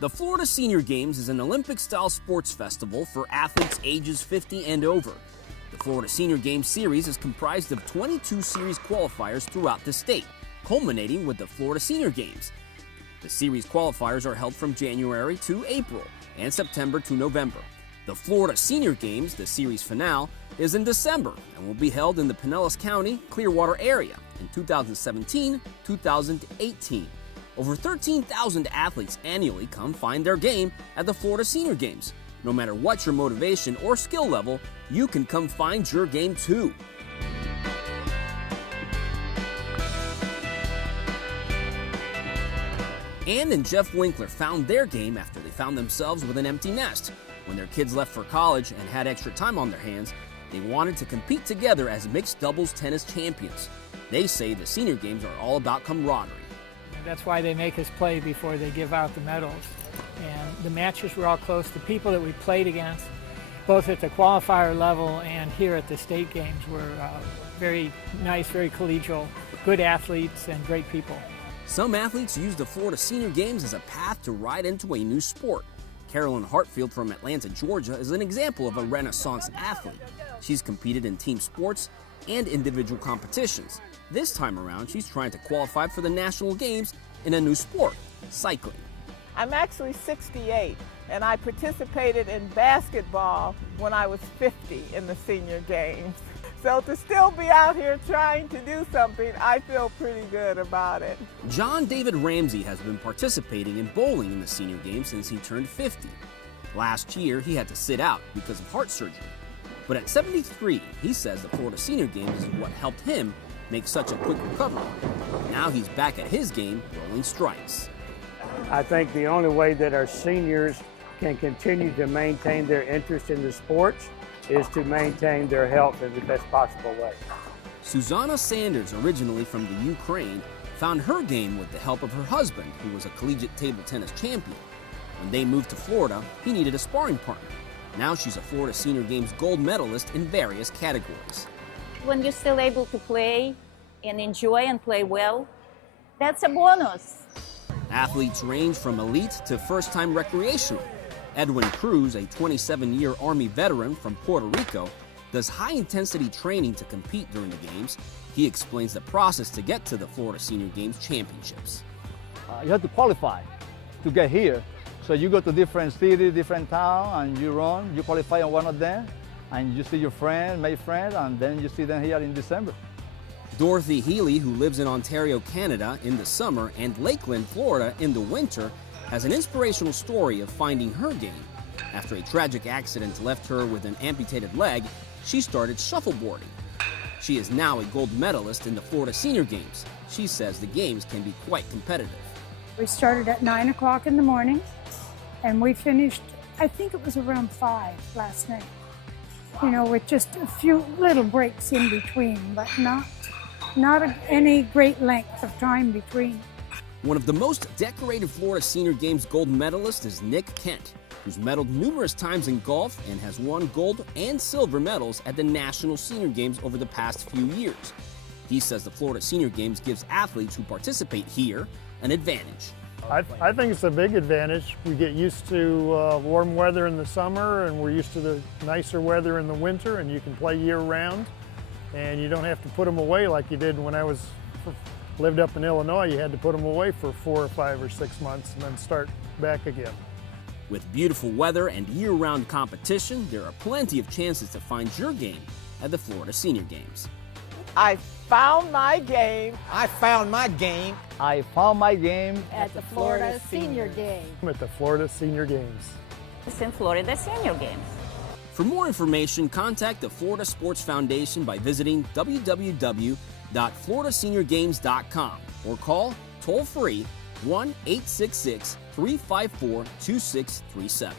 The Florida Senior Games is an Olympic-style sports festival for athletes ages 50 and over. The Florida Senior Games series is comprised of 22 series qualifiers throughout the state, culminating with the Florida Senior Games. The series qualifiers are held from January to April and September to November. The Florida Senior Games, the series finale, is in December and will be held in the Pinellas County, Clearwater area in 2017-2018. Over 13,000 athletes annually come find their game at the Florida Senior Games. No matter what your motivation or skill level, you can come find your game too. Ann and Jeff Winkler found their game after they found themselves with an empty nest. When their kids left for college and had extra time on their hands, they wanted to compete together as mixed doubles tennis champions. They say the Senior Games are all about camaraderie. That's why they make us play before they give out the medals. And the matches were all close. The people that we played against, both at the qualifier level and here at the state games, were very nice, very collegial, good athletes and great people. Some athletes use the Florida Senior Games as a path to ride into a new sport. Carolyn Hartfield from Atlanta, Georgia, is an example of a Renaissance athlete. She's competed in team sports and individual competitions. This time around, she's trying to qualify for the national games in a new sport, cycling. I'm actually 68, and I participated in basketball when I was 50 in the Senior Games. So to still be out here trying to do something, I feel pretty good about it. John David Ramsey has been participating in bowling in the Senior Games since he turned 50. Last year, he had to sit out because of heart surgery. But at 73, he says the Florida Senior Games is what helped him make such a quick recovery. Now he's back at his game, rolling strikes. I think the only way that our seniors can continue to maintain their interest in the sports is to maintain their health in the best possible way. Susanna Sanders, originally from the Ukraine, found her game with the help of her husband, who was a collegiate table tennis champion. When they moved to Florida, he needed a sparring partner. Now she's a Florida Senior Games gold medalist in various categories. When you're still able to play and enjoy and play well, that's a bonus. Athletes range from elite to first-time recreational. Edwin Cruz, a 27-year Army veteran from Puerto Rico, does high-intensity training to compete during the games. He explains the process to get to the Florida Senior Games championships. You have to qualify to get here. So you go to different cities, different towns, and you run, you qualify on one of them, and you see your friend, make friends, and then you see them here in December. Dorothy Healy, who lives in Ontario, Canada in the summer and Lakeland, Florida in the winter, has an inspirational story of finding her game. After a tragic accident left her with an amputated leg, she started shuffleboarding. She is now a gold medalist in the Florida Senior Games. She says the games can be quite competitive. We started at 9 o'clock in the morning, and we finished, I think it was around 5 last night. You know, with just a few little breaks in between, but not any great length of time between. One of the most decorated Florida Senior Games gold medalists is Nick Kent, who's medaled numerous times in golf and has won gold and silver medals at the National Senior Games over the past few years. He says the Florida Senior Games gives athletes who participate here an advantage. I think it's a big advantage. We get used to warm weather in the summer, and we're used to the nicer weather in the winter, and you can play year-round, and you don't have to put them away like you did when I lived up in Illinois. You had to put them away for 4 or 5 or 6 months and then start back again. With beautiful weather and year-round competition, there are plenty of chances to find your game at the Florida Senior Games. I found my game. I found my game. I found my game At the Florida Senior Games. At the Florida Senior Games. It's in Florida Senior Games. For more information, contact the Florida Sports Foundation by visiting www.floridaseniorgames.com or call toll-free 1-866-354-2637.